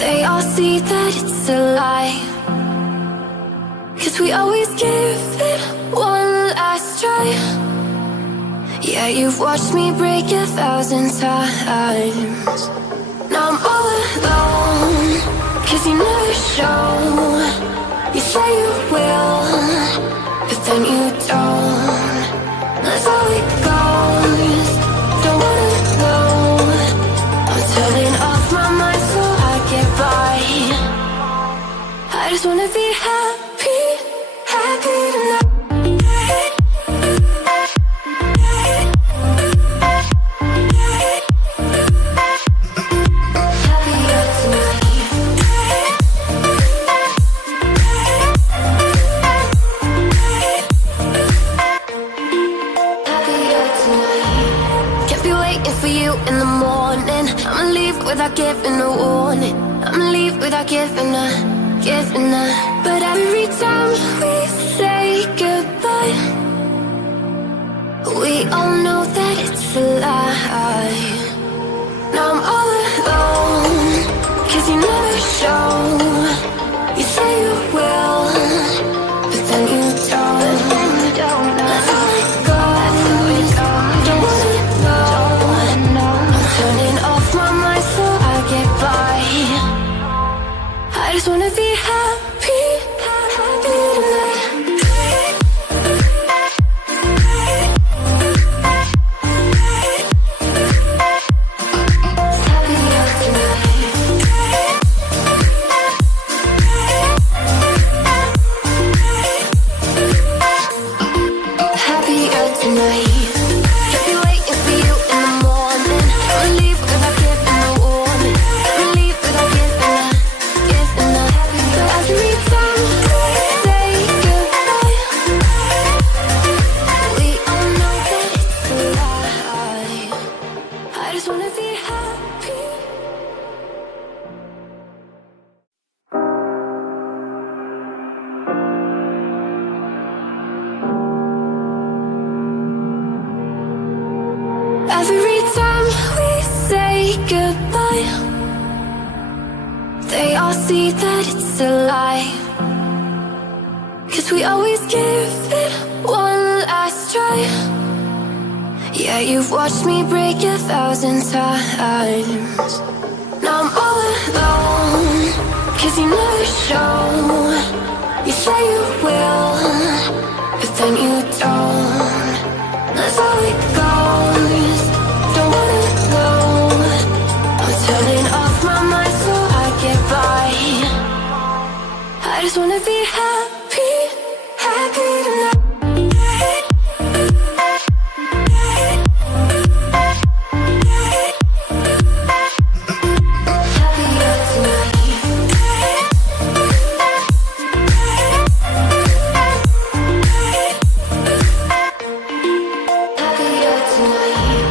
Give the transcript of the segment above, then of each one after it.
They all see that it's a lie, 'cause we always give it one last try. Yeah, you've watched me break 1,000 times. Now I'm all alone, 'cause you never show. You say you will, but then you don't. That's how it goes. Don't wanna know. I'm turning off my mind so I get by. I just wanna be happy, happy tonight. Without giving a warning, I'ma leave without giving a. But every time we say goodbye, we all know that it's a lie. Now I'm all alone, 'cause you never show. You say you will, but then you don't. That's how it goes. Don't wanna know. I'm turning off my mind so I get by. I just wanna be happy, happy tonight. Happier tonight. Can't be waiting for you in the morning. I'ma leave without giving a warning. I'ma leave without giving a. But every time we say goodbye, we all know that it's a lie. I just wanna be happy. Every time we say goodbye, they all see that it's a lie, 'cause we always give it one last try. Yeah, you've watched me break 1,000 times. Now I'm all alone, 'cause you never show. You say you will, but then you don't. That's how it goes. Don't wanna know. I'm turning off my mind so I get by. I just wanna be happy, happy tonight. Happier tonight. Happier tonight.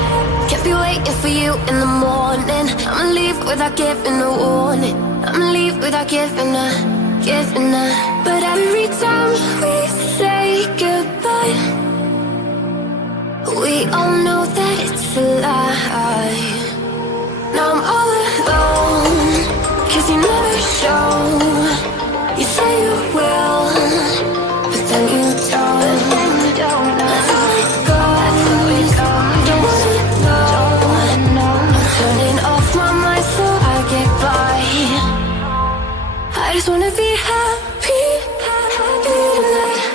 Can't be waiting for you in the morning. I'ma leave without giving a warning. I'ma leave without giving a. But every time we say goodbye, we all know that it's a lie. Now I'm all alone, 'cause you never show. You say you will, but then you don't. That's how it goes. Don't wanna know. I'm turning off my mind so I get by. I just wanna be happy, happy tonight.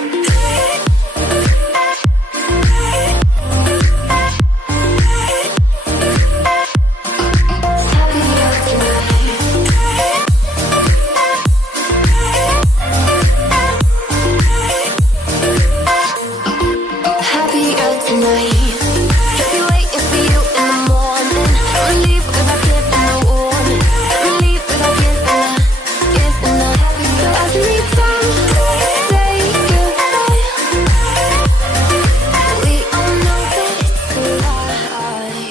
Happier tonight. Happier tonight. Can't be waiting for you in the morning. I'ma leave without giving a warning. I'ma leave without giving a. But every time we say goodbye, we all know that it's a lie.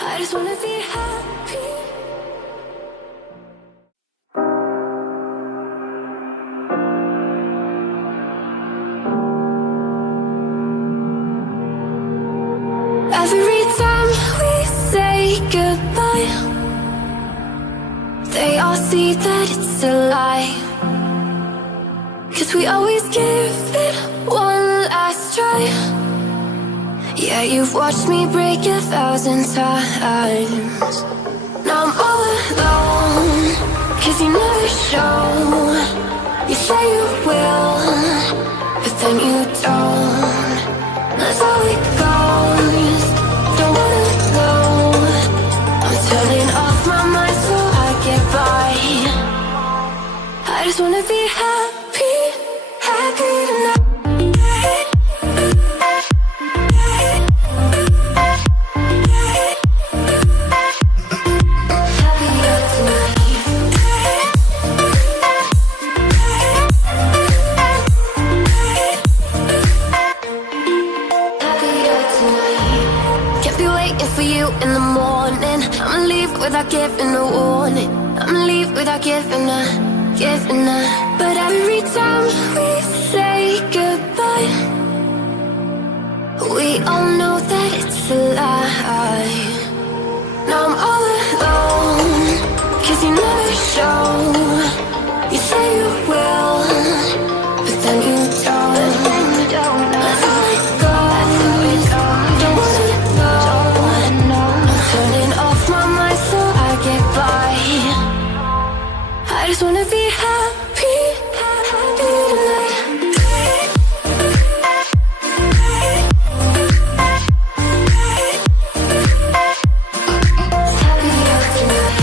I just wanna be happy. Every time we say goodbye, They all see that it's a lie, 'cause we always give it one last try. Yeah, you've watched me break 1,000 times. Now I'm all alone, 'cause you never show. You say you will, but then you don't. That's how it goes. Don't wanna know. I'm turning off my mind so I get by. I just wanna be happy, happy tonight. In the morning, I'ma leave without giving a warning. I'ma leave without giving a. But every time we say goodbye, we all know that it's a lie. Now I'm all alone, 'cause you never show. You say you will, but then you don't. That's how it goes. Don't wanna know. Turning off my mind so I get by. I just wanna be happy, happy tonight. Happier tonight.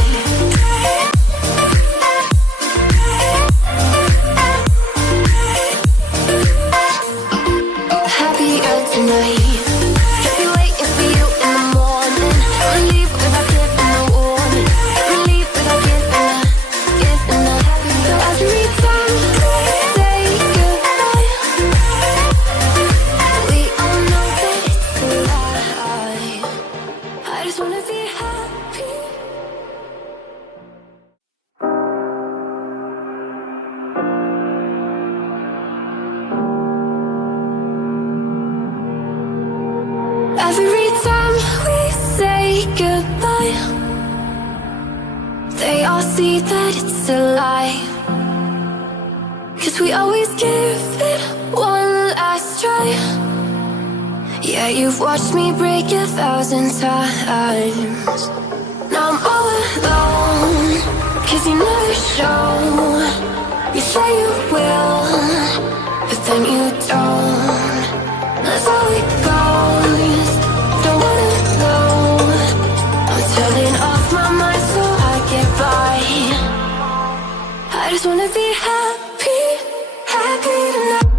Every time we say goodbye, they all see that it's a lie, 'cause we always give it one last try. Yeah, you've watched me break 1,000 times. Now I'm all alone, 'cause you never show. You say you will, but then you don't. That's how it goes. Don't wanna know. I'm turning off my mind so I get by. I just wanna be happy, happy tonight.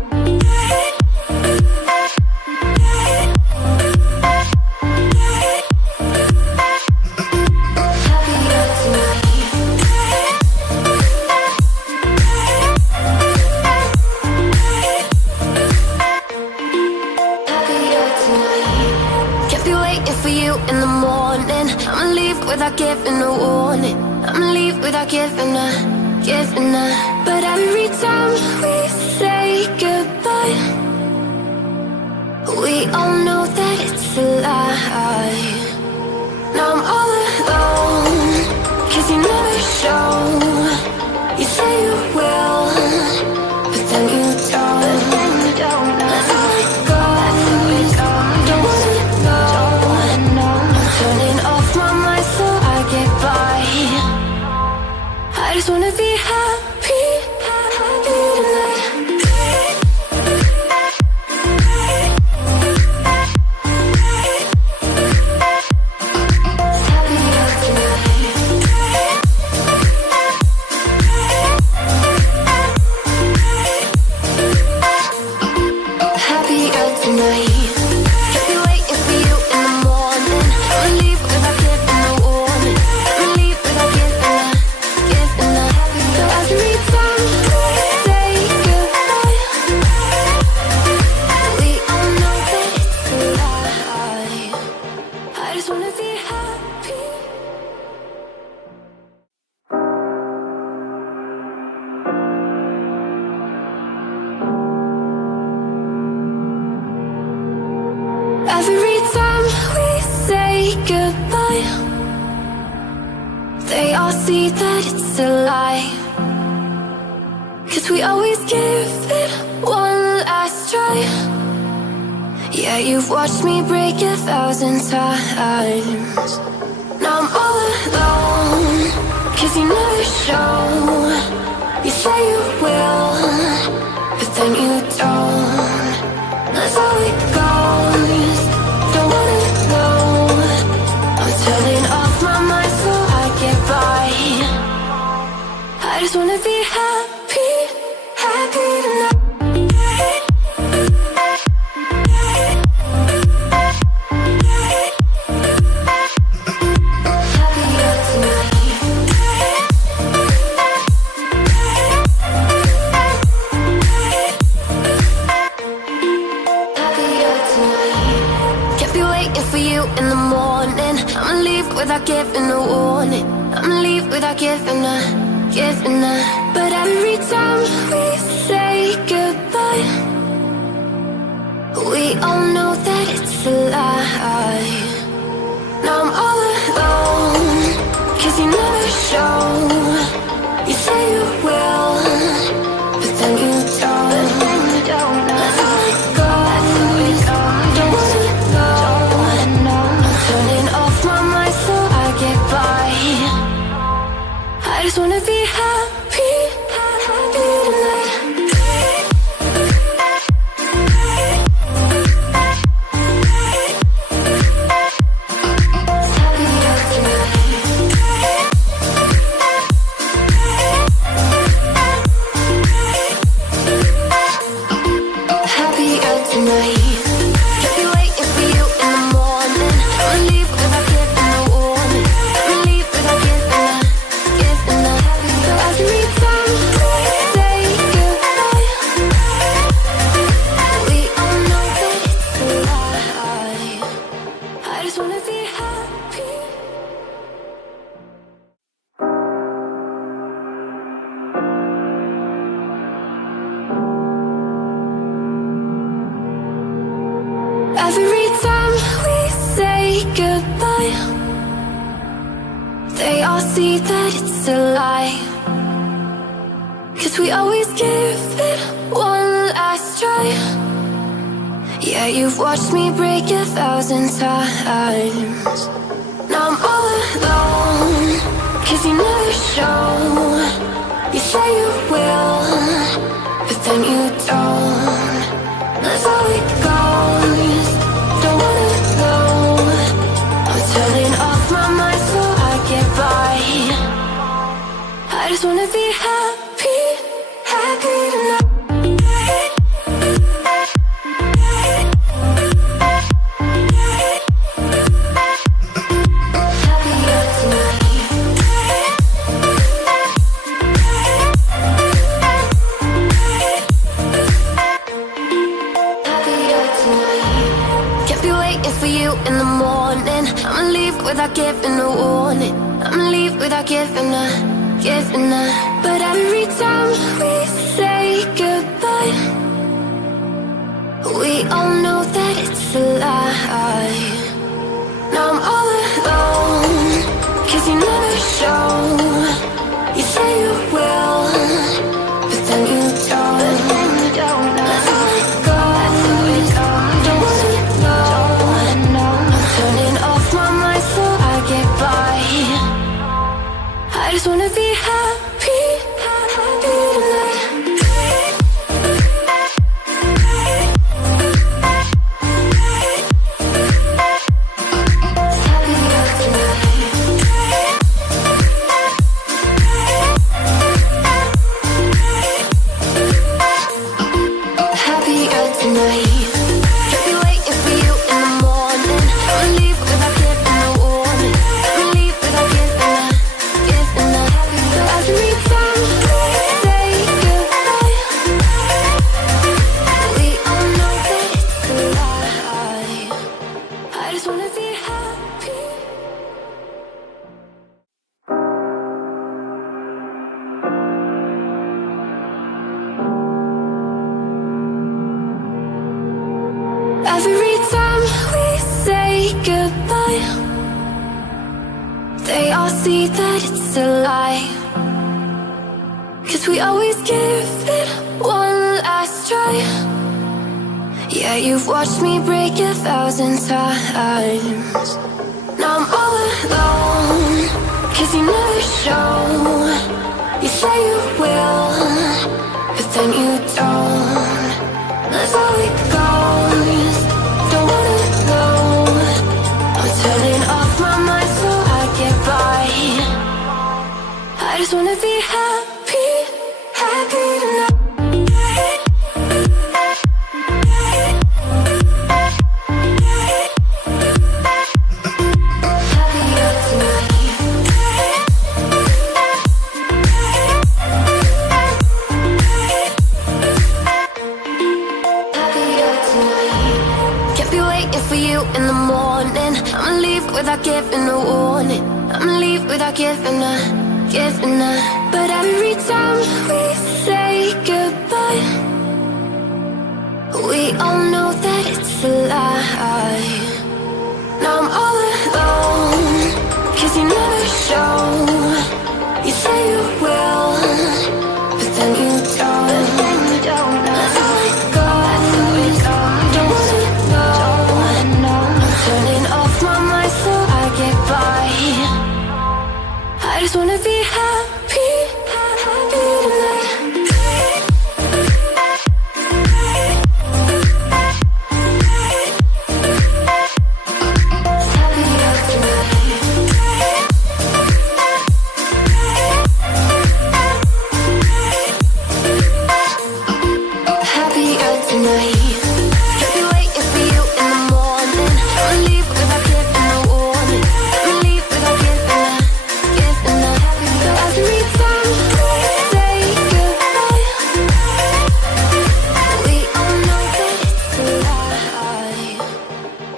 In the morning, I'ma leave without giving a warning. I'ma leave without giving a. But every time we say goodbye, we all know that it's a lie. Now I'm all alone, 'cause you never show. You say you will, but then you don't. That's how it goes. Don't wanna know. Turning off my mind so I get by. I just wanna be happy, happy tonight. Happier tonight. Every time we say goodbye, They all see that it's a lie, 'cause we always give it one last try. Yeah, you've watched me break 1,000 times. Now I'm all alone, 'cause you never show. You say you will, but then you don't. That's how it goes. Don't wanna know. I'm turning off my mind so I get by. I just wanna be happy, happy tonight. Without giving a warning, I'ma leave without giving a. But every time we say goodbye, we all know that it's a lie. Now I'm all alone, 'cause you never show. You say you will, but then you don't. That's how it goes. Don't wanna know. I'm turning off my mind so I get by. I just wanna be happy, happy tonight. Happier tonight. Kept you waiting for you in the morning. I'ma leave without giving a warning. I'ma leave without giving a. So every time we say goodbye, we all know that it's a lie. I just wanna be happy. Every time we say goodbye, they all see that it's a lie, 'cause we always give it one last try. Yeah, you've watched me break 1,000 times. Now I'm all alone, 'cause you never show. You say you will, but then you don't. That's how it goes. Don't wanna know. I'm turning off my mind so I get by. I just wanna be happy, happy tonight. Happier tonight. Happier tonight. Kept you waiting for you in the morning. I'ma leave without giving a warning. I'ma leave without giving a. But every time we say goodbye, we all know that it's a lie. Now I'm all alone, 'cause you never show. You say you will, but then you don't. That's how it goes. Don't wanna know. I'm turning off my mind so I get by. I just wanna be happy, happy tonight. Happier tonight. They all see that it's a lie, 'cause we always give it one last try. Yeah, you've watched me break 1,000 times. Now I'm all alone, 'cause you never show. You say you will, but then you don't. That's how it goes. Don't wanna know. I'm turning off my mind so I get by. I just wanna be happy, happy tonight. In the morning, I'ma leave without giving a warning. I'ma leave without giving a. But every time we say goodbye, we all know that it's a lie. Now I'm all alone, 'cause you never show. You say you will, but then you don't. That's how it goes. Don't wanna know. Turning off my mind so I get by. I just wanna be happy, happy tonight. Happier tonight. Happier tonight. Can't be waiting for you in the morning. I'ma leave without giving a warning. I'ma leave without giving a. So every time we say goodbye, we all know that it's a lie.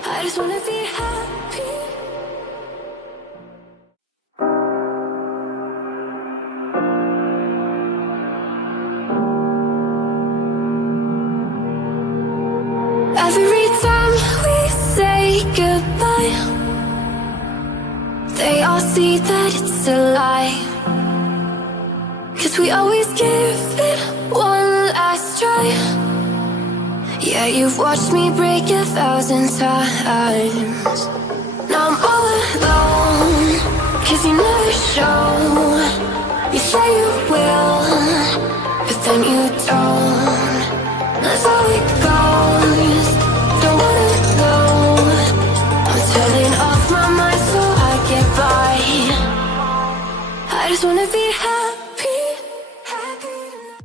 I just wanna be happy. Every time we say goodbye, they all see that it's a lie, 'cause we always give it one last try. Yeah, you've watched me break 1,000 times. Now I'm all alone, 'cause you never show. You say you will, but then you don't. That's how it goes. Don't wanna know. I'm turning off my mind so I get by. I just wanna be happy, happy tonight.